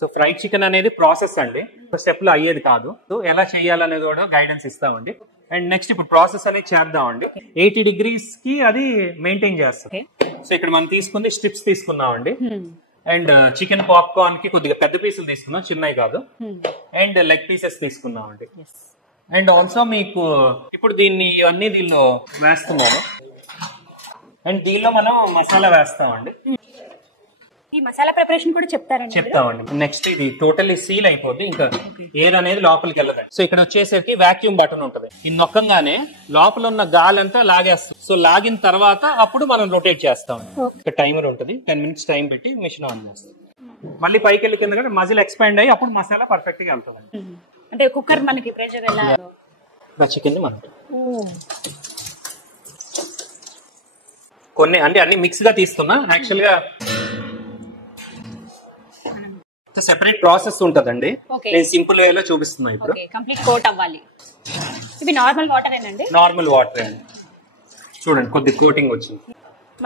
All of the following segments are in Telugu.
సో ఫ్రైడ్ చికెన్ అనేది ప్రాసెస్ అండి, స్టెప్ లో అయ్యేది కాదు. సో ఎలా చేయాలనేది కూడా గైడెన్స్ ఇస్తామండి. అండ్ నెక్స్ట్ ఇప్పుడు ప్రాసెస్ అనేది చేద్దామండి. 80 degrees కి అది మెయింటైన్ చేస్తాం. సో ఇక్కడ మనం తీసుకుంది స్ట్రిప్స్ తీసుకున్నామండి. అండ్ చికెన్ పాప్కార్న్ కి కొద్దిగా పెద్ద పీసులు తీసుకున్నాం, చిన్నవి కాదు. అండ్ లెగ్ పీసెస్ తీసుకున్నామండి. అండ్ ఆల్సో మీకు ఇప్పుడు ఇవన్నీ దీనిలో వేస్తున్నాము. అండ్ దీనిలో మనం మసాలా వేస్తామండి. ఈ మసాలా ప్రిపరేషన్ కూడా చెప్తామండి. నెక్స్ట్ ఇది టోటల్లీ సీల్ అయిపోద్ది, ఇంకా ఎయిర్ అనేది లోపలికి వెళ్ళదు. సో ఇక్కడ వచ్చేసరికి వాక్యూమ్ బటన్ ఉంటుంది. ఇది నొక్కంగానే లోపల ఉన్న గాలి అంతా లాగేస్తుంది. సో లాగిన తర్వాత అప్పుడు మనం రొటేట్ చేస్తాం. ఇక్కడ టైమర్ ఉంటుంది, 10 minutes టైం పెట్టి మిషన్ ఆన్ చేస్తాం. మళ్ళీ పైకి వెళ్ళి కింద మజిల్ ఎక్స్పాండ్ అయ్యి అప్పుడు మసాలా పర్ఫెక్ట్ గా వెళ్తుంది. అంటే కుక్కర్ మనకి ప్రెషర్ ఎలా చికెన్ మనం కొన్ని అంటే అన్ని మిక్స్ గా తీస్తున్నా. యాక్చువల్ గా సెపరేట్ ప్రాసెస్ ఉంటదండి, నేను సింపుల్ వేలో చూపిస్తున్నా. ఇప్పుడు కంప్లీట్ కోట్ అవ్వాలి. ఇవి నార్మల్ వాటర్ ఏనండి? నార్మల్ వాటర్ అండి. చూడండి కొద్ది కోటింగ్ వచ్చింది.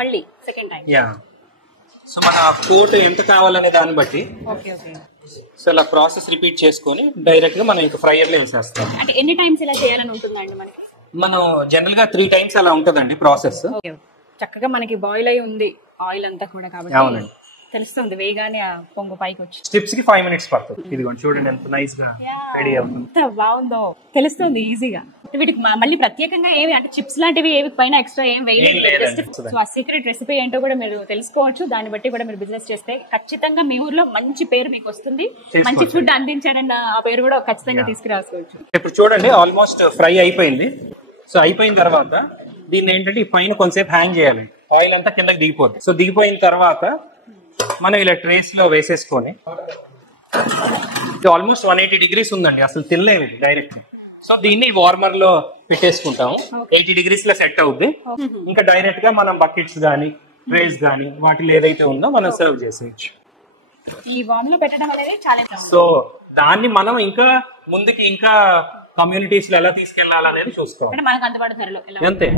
మళ్ళీ సెకండ్ టైం. యా, సో మన కోట్ ఎంత కావాలనే దాన్ని బట్టి సో ఇలా ప్రాసెస్ రిపీట్ చేసుకొని డైరెక్ట్ గా మనం ఇంకా ఫ్రైయర్ లో వేసేస్తాం. అంటే ఎన్ని టైమ్స్ ఇలా చేయాలని ఉంటుందండి మనకి? మనం జనరల్ గా 3 times అలా ఉంటదండి ప్రాసెస్. చక్కగా మనకి బాయిల్ అయి ఉంది ఆయిల్ అంతా కూడా, కాబట్టి అవునండి తెలుస్తుంది వేగానే పొంగు పైకి వచ్చి. స్టిప్స్ కి 5 minutes పడుతుంది. ఇదిగోండి చూడండి ఎంత నైస్ గా రెడీ అవుతుంది. ఎంత బాగుందో తెలుస్తుంది ఈజీగా. వీటికి మళ్ళీ ప్రత్యేకంగా ఏవి అంటే చిప్స్ లాంటివి ఏవి పైన ఎక్స్ట్రా ఏం వేయలేదు. సో ఆ సీక్రెట్ రెసిపీ ఏంటో కూడా మీరు తెలుసుకోవచ్చు. దాన్ని బట్టి కూడా మీరు బిజినెస్ చేస్తే ఖచ్చితంగా మీ ఊర్లో మంచి పేరు మీకు వస్తుంది. మంచి ఫుడ్ అందించారన్న ఆ పేరు కూడా ఖచ్చితంగా తీసుకురాసుకోవచ్చు. ఇప్పుడు చూడండి ఆల్మోస్ట్ ఫ్రై అయిపోయింది. సో అయిపోయిన తర్వాత దీన్ని ఏంటంటే ఈ పైన కొంతసేపు హ్యాంగ్ చేయాలి, ఆయిల్ అంతా కిందకి దిగిపోద్ది. సో దిగిపోయిన తర్వాత మనం ఇలా ట్రేస్ లో వేసేసుకొని ఆల్మోస్ట్ 180 degrees ఉందండి, అసలు తినలేదు డైరెక్ట్. సో దీన్ని వార్మర్ లో పెట్టేసుకుంటాము. 80 degrees లో సెట్ అవుద్ది. ఇంకా డైరెక్ట్ గా మనం బకెట్స్ గానీ ట్రేస్ గానీ వాటిలో ఏదైతే ఉందో మనం సర్వ్ చేసేయచ్చు. ఈ వామ్ లో పెట్టడం అనేది చాలా. సో దాన్ని మనం ఇంకా ముందుకి ఇంకా కమ్యూనిటీస్ లో ఎలా తీసుకెళ్లాలనేది చూసుకోవాలి. మనకు అందుబాటు ధరలో అంతే.